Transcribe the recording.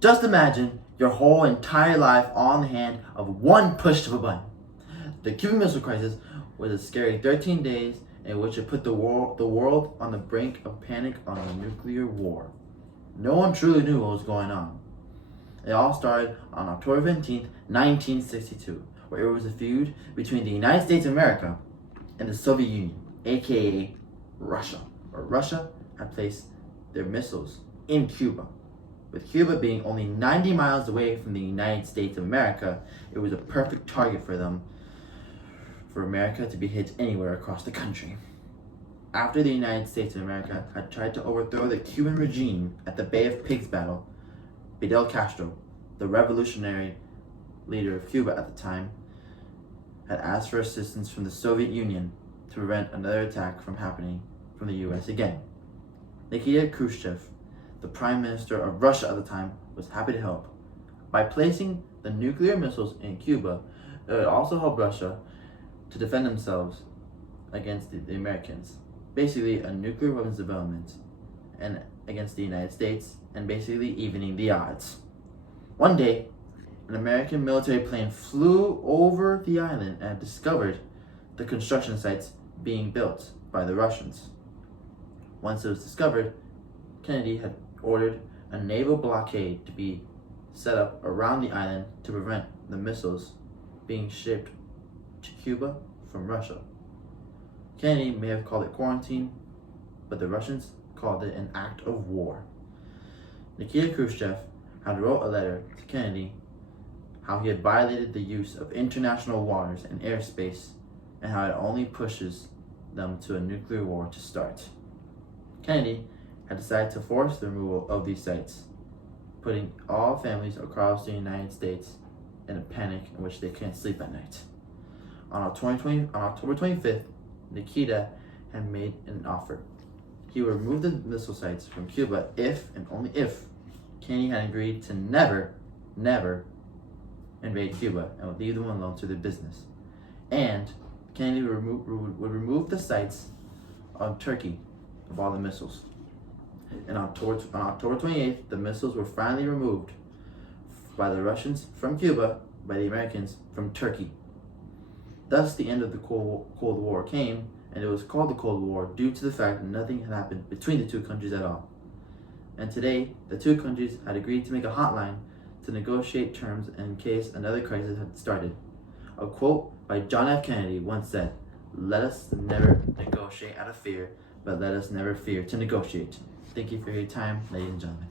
Just imagine your whole entire life on the hand of one push of a button. The Cuban Missile Crisis was a scary 13 days in which it put the world on the brink of panic on a nuclear war. No one truly knew what was going on. It all started on October 15th, 1962, where it was a feud between the United States of America and the Soviet Union, aka Russia, where Russia had placed their missiles in Cuba. With Cuba being only 90 miles away from the United States of America, it was a perfect target for them, for America to be hit anywhere across the country. After the United States of America had tried to overthrow the Cuban regime at the Bay of Pigs battle, Fidel Castro, the revolutionary leader of Cuba at the time, had asked for assistance from the Soviet Union to prevent another attack from happening from the US again. Nikita Khrushchev, the Prime Minister of Russia at the time, was happy to help. By placing the nuclear missiles in Cuba, it would also help Russia to defend themselves against the Americans. Basically, a nuclear weapons development and against the United States, and basically evening the odds. One day, an American military plane flew over the island and discovered the construction sites being built by the Russians. Once it was discovered, Kennedy had ordered a naval blockade to be set up around the island to prevent the missiles being shipped to Cuba from Russia. Kennedy may have called it quarantine, but the Russians called it an act of war. Nikita Khrushchev had wrote a letter to Kennedy how he had violated the use of international waters and airspace, and how it only pushes them to a nuclear war to start. Kennedy had decided to force the removal of these sites, putting all families across the United States in a panic in which they can't sleep at night. On October 25th, Nikita had made an offer. He would remove the missile sites from Cuba if, and only if, Kennedy had agreed to never invade Cuba and would leave them alone to their business. And Kennedy would remove the sites of Turkey of all the missiles. And on October 28th, the missiles were finally removed by the Russians from Cuba, by the Americans from Turkey. Thus, the end of the Cold War came, and it was called the Cold War due to the fact that nothing had happened between the two countries at all. And today, the two countries had agreed to make a hotline to negotiate terms in case another crisis had started. A quote by John F. Kennedy once said, "Let us never negotiate out of fear, but let us never fear to negotiate." Thank you for your time, ladies and gentlemen.